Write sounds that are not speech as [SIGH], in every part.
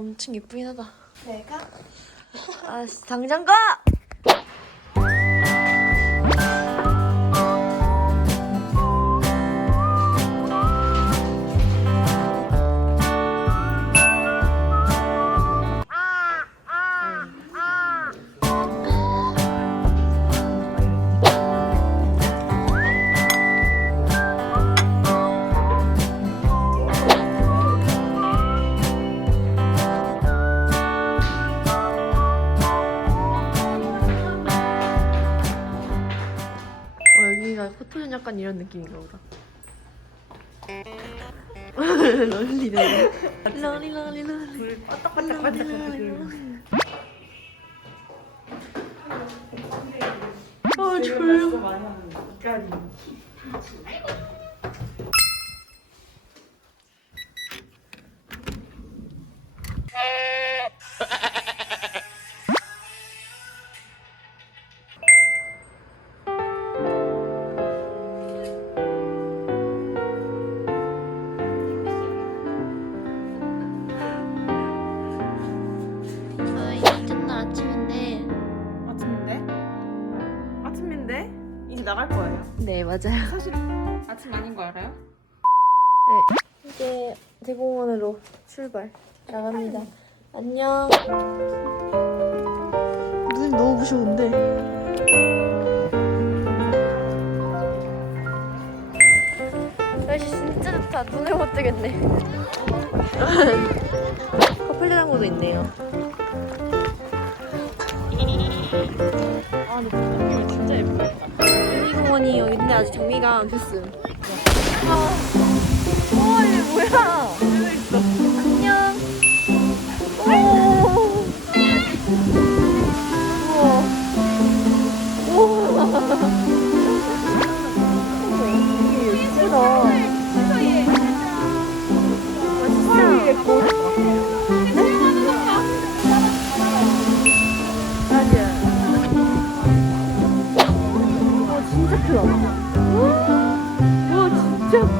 엄청 예쁘긴 하다. 내가 아 당장 가! 약간 이런 느낌인가 보다. [LAUGHS] 롤리 롤리. 롤리 롤리 롤리. 아 졸려. 저희 맞아요. 사실 아침 아닌 거 알아요? 이제 대공원으로 출발. 나갑니다. 안녕. 눈이 너무 부셔운데. 날씨 진짜 좋다. 눈을 못 뜨겠네. 커플 자전거도 있네요. 아근 정미공원이요 근데 아직 정미가 안 됐음 아, 어, 이게 뭐야? 크다. 와 진짜 커.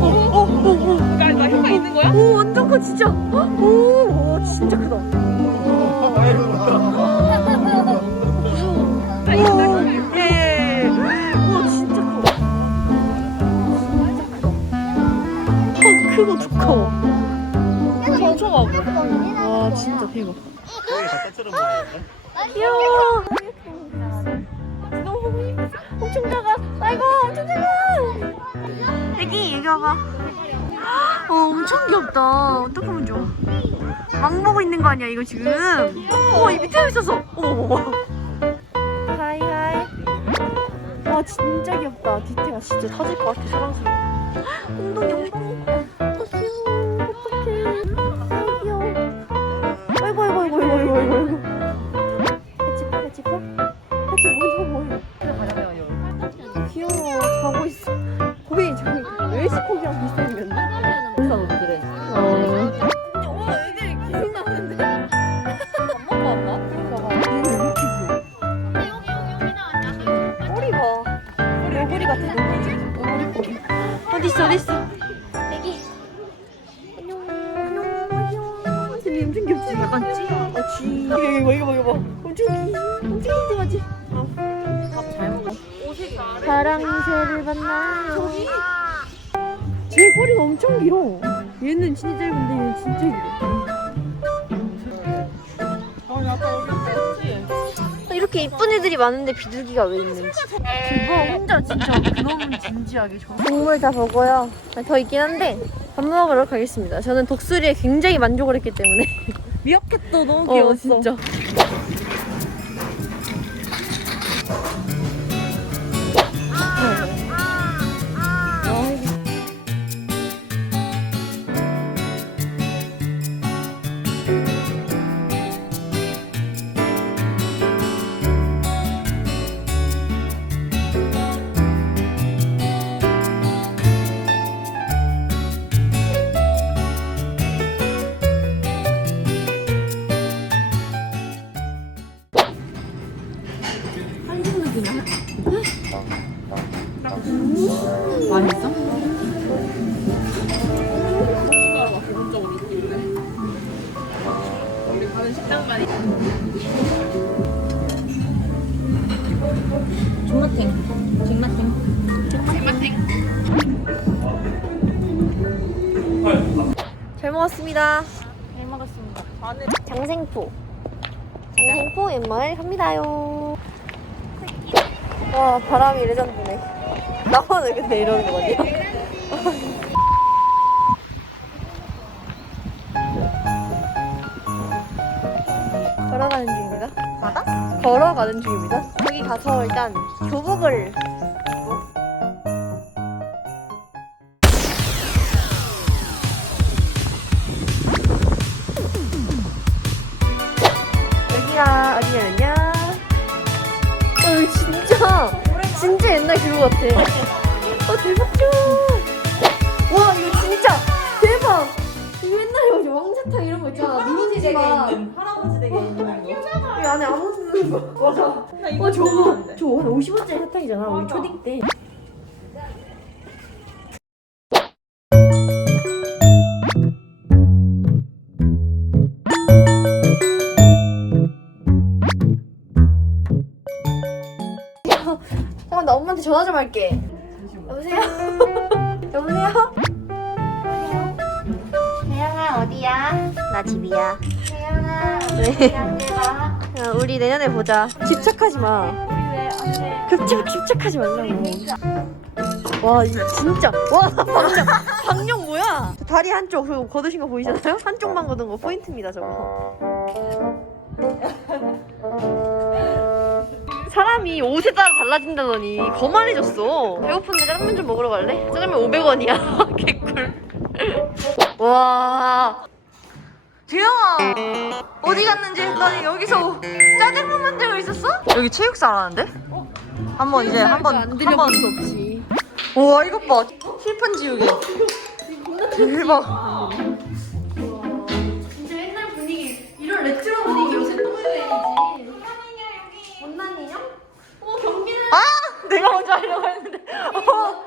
오오오오. 나, 나 혀가 있는 거야? 오 완전 커 진짜. 오, 와 진짜 크다. 나 이거 나 오, 혀가 예. 와 진짜 커. 두꺼워. 와 진짜 대박. 보이는데? 귀여워. 엄청 작아. 아이고 엄청 작아. 애기 여기 와봐. 어 엄청 귀엽다. 어떡하면 좋아. 막 보고 있는 거 아니야 이거 지금? 어 이 밑에 있었어. 어머. 하이 하이. 와 진짜 귀엽다. 디테가 진짜 터질 것 같아. 사랑스러워. 엉덩이 엉 사랑새를 만나요. 저기. 제 꼬리가 엄청 길어. 얘는 진짜 짧은데 얘는 진짜 길어. 아, 있었지. 이렇게 이쁜 애들이 많은데 비둘기가 왜 있는지. 그거 혼자 진짜 그놈은 진지하게 좋아. 동물 다 보고요. 아, 더 있긴 한데 밥 먹으러 가겠습니다. 저는 독수리에 굉장히 만족을 했기 때문에. 미역캣도 너무 어, 귀여웠어. 진짜. 먹었습니다. 잘 먹었습니다. 장생포. 장생포 옛마을 갑니다요. 와 바람이 레전드네. 나만은 근데 이러는 거 아니야? [LAUGHS] 걸어가는 중입니다. 맞아? 걸어가는 중입니다. 거기 가서 일단 교복을 진짜 옛날 그거 같아. 어, 대박죠? 와, 이거 진짜 대박! 이거 옛날에 맞아. 왕자탕 이런 거 있잖아. 미니지만. 할아버지 댁에 있는 거. 이 안에 아무것도 없는 거. 맞아. 와, 저거, 저거 한 50원짜리 사탕이잖아. 우리 초딩 때. 엄마한테 전화 좀 할게. 여보세요? 여보세요? 태영아 어디야? 나 집이야. 태영아 네. 야, 우리 내년에 보자. 집착하지 마. 급착 집착하지 말라고. 와 이거 진짜 와 방정 방정 뭐야? 저 다리 한쪽 그리고 걷으신 거 보이잖아요? 한쪽만 걷은 거 포인트입니다 저거. 사람이 옷에 따라 달라진다더니 거만해졌어. 배고픈데 짜장면 좀 먹으러 갈래? 짜장면 500원이야. [LAUGHS] 개꿀. 와. 재영아 어디 갔는지 했더니 여기서 짜장면 만들고 있었어? 여기 체육사 하는데? 한번 이제 한번 한번 없지. 와 이것 봐 칠판 지우개 대박 아! 내가 먼저 하려고 했는데 어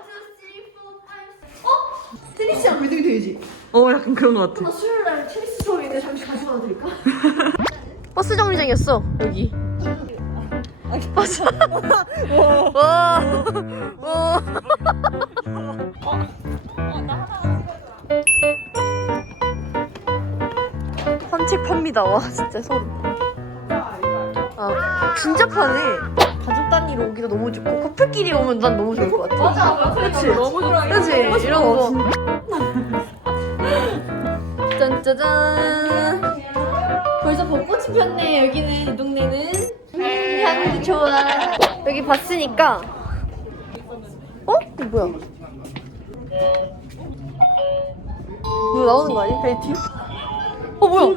테니스장 빌딩이 되지? 어 약간 그런 것 같아 나 수요일 날 테니스 수업인데 잠시 가져가도 될까? 버스 정류장이었어 여기 버스 와 와. 산책 팝니다 와 진짜 소름 아 진짜 파네 가족 단위로 오기도 너무 좋고 커플끼리 오면 난 너무 좋을 것 같아 맞아, 맞아. 그치? 너무 좋아. 그치 이런 거 짠짜잔 벌써 벚꽃이 폈네 여기는 이 동네는 음, 향도 좋아 여기 봤으니까 어? 이거 뭐야 이거 나오는 거 아니야? 베이티? 어 뭐야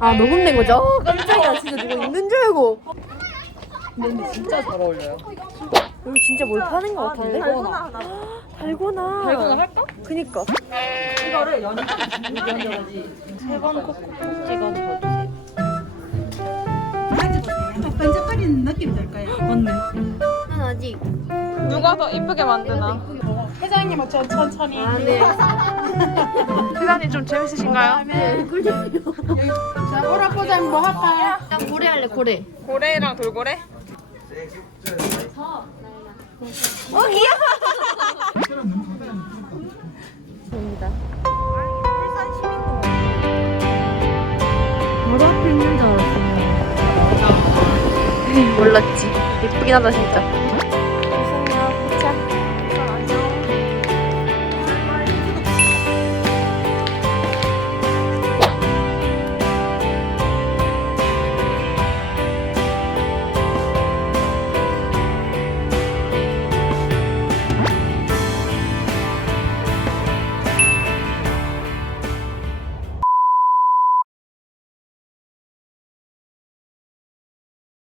아 녹음된 거죠? 어, 깜짝이야 진짜 누가 있는 줄 알고 근데 진짜 잘 어울려요. 여기 진짜 뭘 파는 거 같은데? 달고나. 달고나 달고나 할까? 그니까 이거를 연장. 세번 콕콕 찍어서 주세요. 반짝거리는 느낌 들까요? 맞네. 난 아직 누가 더 이쁘게 만드나? 회장님 저 천천히. 아, 네. [LAUGHS] 시간이 좀 재밌으신가요? 자, 오락보자 뭐 할까? 난 고래 할래 고래 고래랑 돌고래? 어 귀여워 바로 앞에 있는 줄 알았어. 몰랐지 예쁘긴 하다 진짜